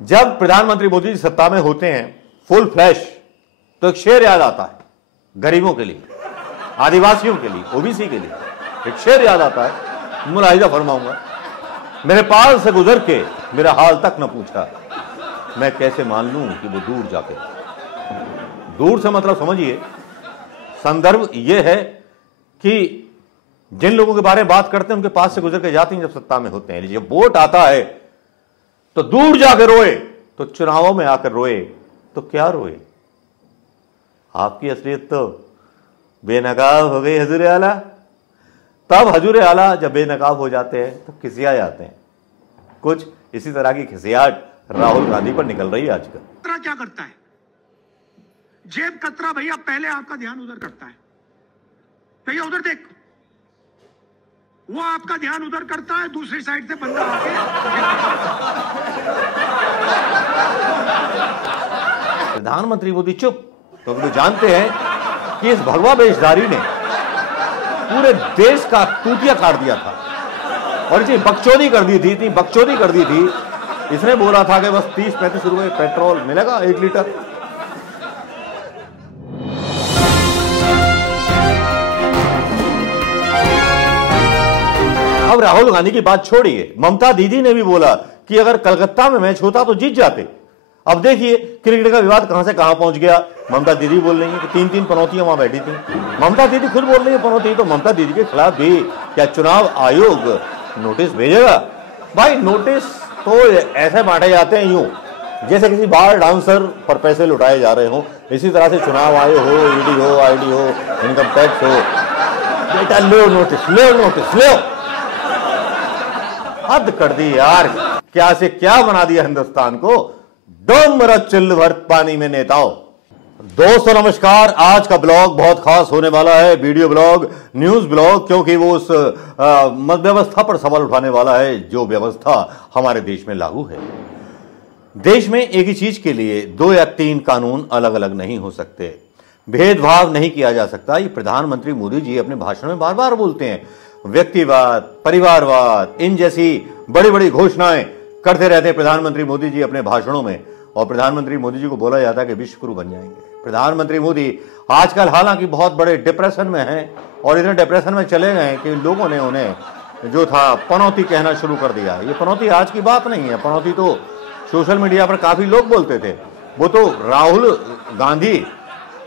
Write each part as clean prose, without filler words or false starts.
जब प्रधानमंत्री मोदी जी सत्ता में होते हैं फुल फ्लैश, तो एक शेर याद आता है गरीबों के लिए, आदिवासियों के लिए, ओबीसी के लिए। एक शेर याद आता है, मुलाहिजा फरमाऊंगा। मेरे पास से गुजर के मेरा हाल तक न पूछा, मैं कैसे मान लूं कि वो दूर जाके। दूर से मतलब समझिए, संदर्भ यह है कि जिन लोगों के बारे में बात करते हैं उनके पास से गुजर के जाते हैं जब सत्ता में होते हैं। जब वोट आता है तो दूर जाकर रोए, तो चुनावों में आकर रोए तो क्या रोए। आपकी असलियत तो बेनकाब हो गई हजूर आला। तब हजूर आला जब बेनकाब हो जाते हैं तो खिसिया जाते हैं। कुछ इसी तरह की खिसियाट राहुल गांधी पर निकल रही है आजकल। कतरा क्या करता है? जेब कतरा भैया पहले आपका ध्यान उधर करता है। भैया उधर देख, वो आपका ध्यान उधर करता है, दूसरी साइड से बंदा आके। प्रधानमंत्री मोदी चुप, क्योंकि वो जानते हैं कि इस भगवा बेशधारी ने पूरे देश का टूटिया काट दिया था और इतनी बकचोदी कर दी थी, इतनी बकचोदी कर दी थी। इसने बोला था कि बस 30-35 रुपए पेट्रोल मिलेगा 1 लीटर। अब राहुल गांधी की बात छोड़िए, ममता दीदी ने भी बोला कि अगर कलकत्ता में मैच होता तो जीत जाते। अब देखिए क्रिकेट का विवाद कहां से कहां पहुंच गया। ममता दीदी बोल रही है कि 3-3 पनौतियां वहां बैठी थी। ममता दीदी खुद बोल रही है पनौती, तो ममता दीदी के खिलाफ भी क्या चुनाव आयोग नोटिस भेजेगा? भाई नोटिस तो ऐसे बांटे जाते हैं यूं जैसे किसी बार डांसर पर पैसे लुटाए जा रहे हो। इसी तरह से चुनाव आयोग हो, ईडी हो, आईडी हो, इनकम टैक्स हो, बेटा लो नोटिस, लो नोटिस, लो। हद कर दी यार, क्या से क्या बना दिया हिंदुस्तान को। डोंगर चिल्ल भर पानी में नेताओं। दोस्तों नमस्कार, आज का ब्लॉग बहुत खास होने वाला है, वीडियो ब्लॉग, न्यूज ब्लॉग, क्योंकि वो उस व्यवस्था पर सवाल उठाने वाला है जो व्यवस्था हमारे देश में लागू है। देश में एक ही चीज के लिए 2 या 3 कानून अलग अलग नहीं हो सकते, भेदभाव नहीं किया जा सकता। ये प्रधानमंत्री मोदी जी अपने भाषण में बार बार बोलते हैं। व्यक्तिवाद, परिवारवाद, इन जैसी बड़ी बड़ी घोषणाएं करते रहते हैं प्रधानमंत्री मोदी जी अपने भाषणों में। और प्रधानमंत्री मोदी जी को बोला जाता है कि विश्व गुरु बन जाएंगे। प्रधानमंत्री मोदी आजकल हालांकि बहुत बड़े डिप्रेशन में हैं और इतने डिप्रेशन में चले गए कि लोगों ने उन्हें जो था पनौती कहना शुरू कर दिया। ये पनौती आज की बात नहीं है, पनौती तो सोशल मीडिया पर काफी लोग बोलते थे। वो तो राहुल गांधी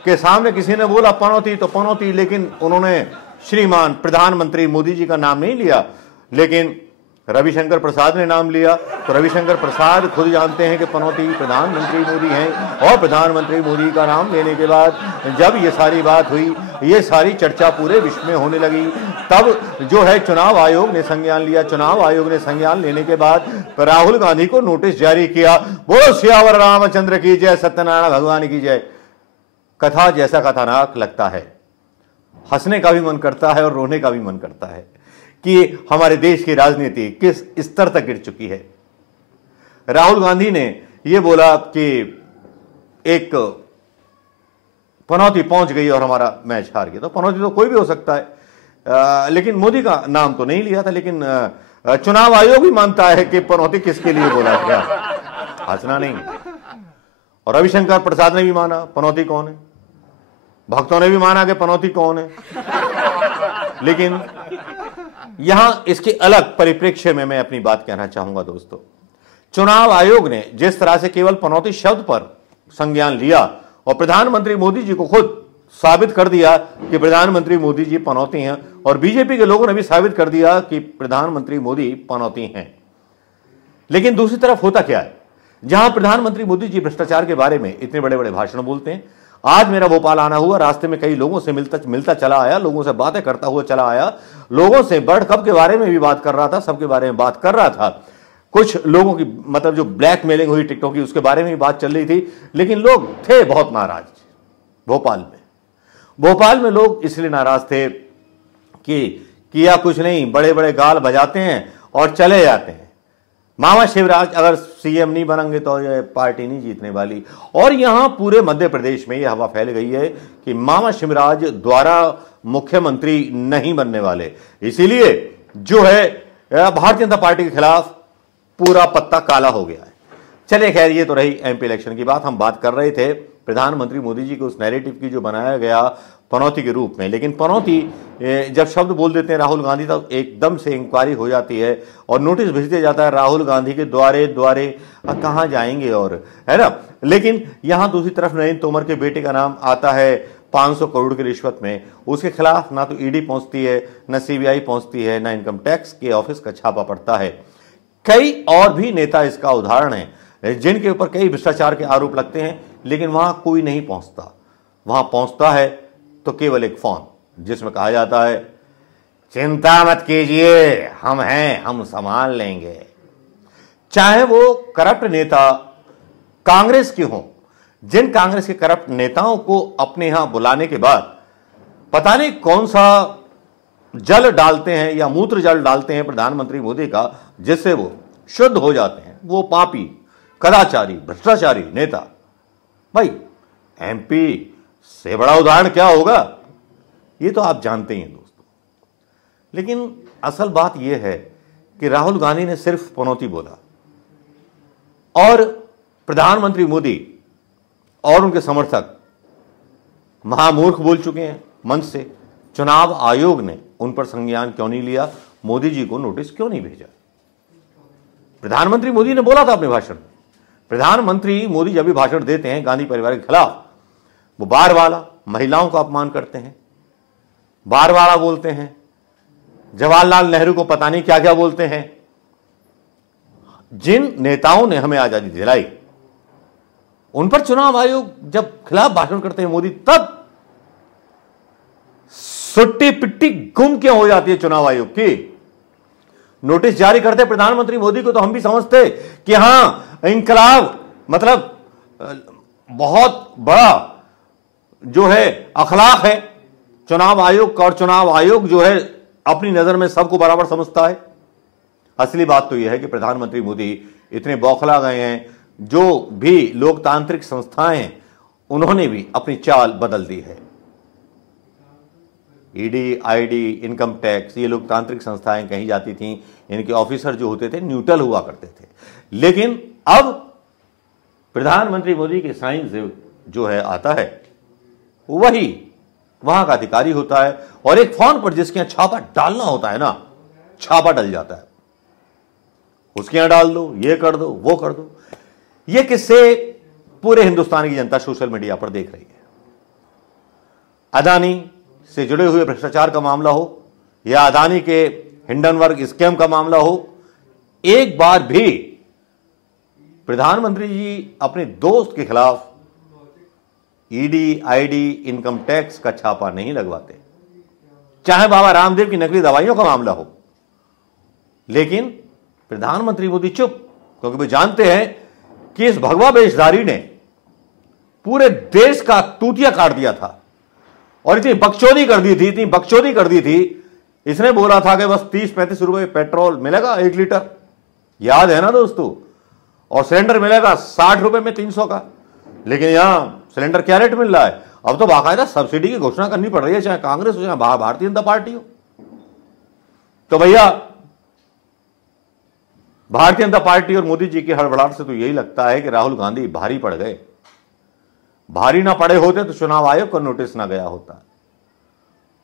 के सामने किसी ने बोला पनौती तो पनौती, लेकिन उन्होंने श्रीमान प्रधानमंत्री मोदी जी का नाम नहीं लिया, लेकिन रविशंकर प्रसाद ने नाम लिया। तो रविशंकर प्रसाद खुद जानते हैं कि पनौती प्रधानमंत्री मोदी हैं। और प्रधानमंत्री मोदी का नाम लेने के बाद जब ये सारी बात हुई, ये सारी चर्चा पूरे विश्व में होने लगी, तब जो है चुनाव आयोग ने संज्ञान लिया। चुनाव आयोग ने संज्ञान लेने के बाद राहुल गांधी को नोटिस जारी किया। बोलो सियावर रामचंद्र की जय, सत्यनारायण भगवान की जय। कथा जैसा कथानक लगता है, हंसने का भी मन करता है और रोने का भी मन करता है कि हमारे देश की राजनीति किस स्तर तक गिर चुकी है। राहुल गांधी ने यह बोला कि एक पनौती पहुंच गई और हमारा मैच हार गया। तो पनौती तो कोई भी हो सकता है, लेकिन मोदी का नाम तो नहीं लिया था। लेकिन चुनाव आयोग भी मानता है कि पनौती किसके लिए बोला गया, हंसना नहीं। और रविशंकर प्रसाद ने भी माना पनौती कौन है, भक्तों ने भी माना कि पनौती कौन है। लेकिन यहां इसके अलग परिप्रेक्ष्य में मैं अपनी बात कहना चाहूंगा। दोस्तों, चुनाव आयोग ने जिस तरह से केवल पनौती शब्द पर संज्ञान लिया और प्रधानमंत्री मोदी जी को खुद साबित कर दिया कि प्रधानमंत्री मोदी जी पनौती हैं, और बीजेपी के लोगों ने भी साबित कर दिया कि प्रधानमंत्री मोदी पनौती हैं। लेकिन दूसरी तरफ होता क्या है, जहां प्रधानमंत्री मोदी जी भ्रष्टाचार के बारे में इतने बड़े बड़े भाषण बोलते हैं। आज मेरा भोपाल आना हुआ, रास्ते में कई लोगों से मिलता चला आया, लोगों से बातें करता हुआ चला आया, लोगों से वर्ल्ड कप के बारे में भी बात कर रहा था, सबके बारे में बात कर रहा था। कुछ लोगों की मतलब जो ब्लैकमेलिंग हुई टिकटॉक की, उसके बारे में भी बात चल रही थी। लेकिन लोग थे बहुत नाराज भोपाल में लोग इसलिए नाराज थे कि किया कुछ नहीं, बड़े बड़े गाल बजाते हैं और चले जाते हैं। मामा शिवराज अगर सीएम नहीं बनेंगे तो ये पार्टी नहीं जीतने वाली। और यहां पूरे मध्य प्रदेश में यह हवा फैल गई है कि मामा शिवराज द्वारा मुख्यमंत्री नहीं बनने वाले। इसीलिए जो है भारतीय जनता पार्टी के खिलाफ पूरा पत्ता काला हो गया है। चलिए खैर, ये तो रही एमपी इलेक्शन की बात। हम बात कर रहे थे प्रधानमंत्री मोदी जी के उस नैरेटिव की जो बनाया गया पनौती के रूप में। लेकिन पनौती जब शब्द बोल देते हैं राहुल गांधी, तो एकदम से इंक्वायरी हो जाती है और नोटिस भेज दिया जाता है राहुल गांधी के द्वारे द्वारे कहां जाएंगे, और है ना। लेकिन यहां दूसरी तरफ नरेंद्र तोमर के बेटे का नाम आता है 500 करोड़ की रिश्वत में। उसके खिलाफ ना तो ईडी पहुंचती है, ना सीबीआई पहुंचती है, ना इनकम टैक्स के ऑफिस का छापा पड़ता है। कई और भी नेता इसका उदाहरण है जिनके ऊपर कई भ्रष्टाचार के आरोप लगते हैं, लेकिन वहां कोई नहीं पहुंचता। वहां पहुंचता है तो केवल एक फोन, जिसमें कहा जाता है चिंता मत कीजिए, हम हैं, हम संभाल लेंगे। चाहे वो करप्ट नेता कांग्रेस के हों, जिन कांग्रेस के करप्ट नेताओं को अपने यहां बुलाने के बाद पता नहीं कौन सा जल डालते हैं या मूत्र जल डालते हैं प्रधानमंत्री मोदी का, जिससे वो शुद्ध हो जाते हैं, वो पापी, कदाचारी, भ्रष्टाचारी नेता। भाई, एमपी से बड़ा उदाहरण क्या होगा, ये तो आप जानते ही हैं दोस्तों। लेकिन असल बात यह है कि राहुल गांधी ने सिर्फ पनौती बोला और प्रधानमंत्री मोदी और उनके समर्थक महामूर्ख बोल चुके हैं मंच से। चुनाव आयोग ने उन पर संज्ञान क्यों नहीं लिया, मोदी जी को नोटिस क्यों नहीं भेजा? प्रधानमंत्री मोदी ने बोला था अपने भाषण में। प्रधानमंत्री मोदी जब भी भाषण देते हैं गांधी परिवार के खिलाफ, वो बार वाला महिलाओं का अपमान करते हैं, बार वाला बोलते हैं, जवाहरलाल नेहरू को पता नहीं क्या क्या बोलते हैं। जिन नेताओं ने हमें आजादी दिलाई, उन पर चुनाव आयोग जब खिलाफ भाषण करते हैं मोदी, तब सुट्टी पिट्टी गुम क्यों हो जाती है चुनाव आयोग की? नोटिस जारी करते प्रधानमंत्री मोदी को तो हम भी समझते कि हां, इंकलाब मतलब बहुत बड़ा जो है अखलाक है चुनाव आयोग का, और चुनाव आयोग जो है अपनी नजर में सबको बराबर समझता है। असली बात तो यह है कि प्रधानमंत्री मोदी इतने बौखला गए हैं, जो भी लोकतांत्रिक संस्थाएं हैं उन्होंने भी अपनी चाल बदल दी है। ईडी, आईडी, इनकम टैक्स, ये लोकतांत्रिक संस्थाएं कहीं जाती थीं, इनके ऑफिसर जो होते थे न्यूट्रल हुआ करते थे। लेकिन अब प्रधानमंत्री मोदी के साइन से जो है आता है, वही वहां का अधिकारी होता है, और एक फोन पर जिसके यहां छापा डालना होता है ना, छापा डल जाता है। उसके यहां डाल दो, ये कर दो, वो कर दो। ये किस्से पूरे हिंदुस्तान की जनता सोशल मीडिया पर देख रही है। अदानी से जुड़े हुए भ्रष्टाचार का मामला हो या अदानी के हिंडनबर्ग स्कैम का मामला हो, एक बार भी प्रधानमंत्री जी अपने दोस्त के खिलाफ ईडी, आईडी, इनकम टैक्स का छापा नहीं लगवाते। चाहे बाबा रामदेव की नकली दवाइयों का मामला हो, लेकिन प्रधानमंत्री मोदी चुप, क्योंकि वे जानते हैं कि इस भगवा वेशधारी ने पूरे देश का तूतिया काट दिया था और इतनी बकचोदी कर दी थी, इतनी बकचोदी कर दी थी। इसने बोला था कि बस 30-35 रुपए पेट्रोल मिलेगा 1 लीटर, याद है ना दोस्तों, और सिलेंडर मिलेगा 60 रुपए में 300 का। लेकिन यहां सिलेंडर क्या रेट मिल रहा है? अब तो बाकायदा सब्सिडी की घोषणा करनी पड़ रही है, चाहे कांग्रेस हो चाहे भारतीय जनता पार्टी हो। तो भैया, भारतीय जनता पार्टी और मोदी जी की हड़बड़ाहट से तो यही लगता है कि राहुल गांधी भारी पड़ गए। भारी ना पड़े होते तो चुनाव आयोग को नोटिस ना गया होता।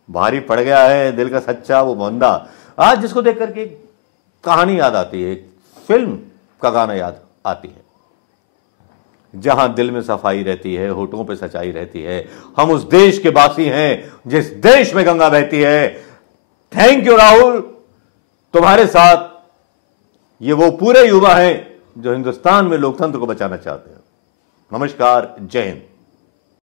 भारी पड़ गया है दिल का सच्चा वो बंदा, आज जिसको देख करके कहानी याद आती है, फिल्म का गाना याद आती है, जहां दिल में सफाई रहती है, होठों पे सच्चाई रहती है। हम उस देश के वासी हैं जिस देश में गंगा बहती है। थैंक यू राहुल, तुम्हारे साथ ये वो पूरे युवा हैं जो हिंदुस्तान में लोकतंत्र को बचाना चाहते हैं। नमस्कार, जय हिंद।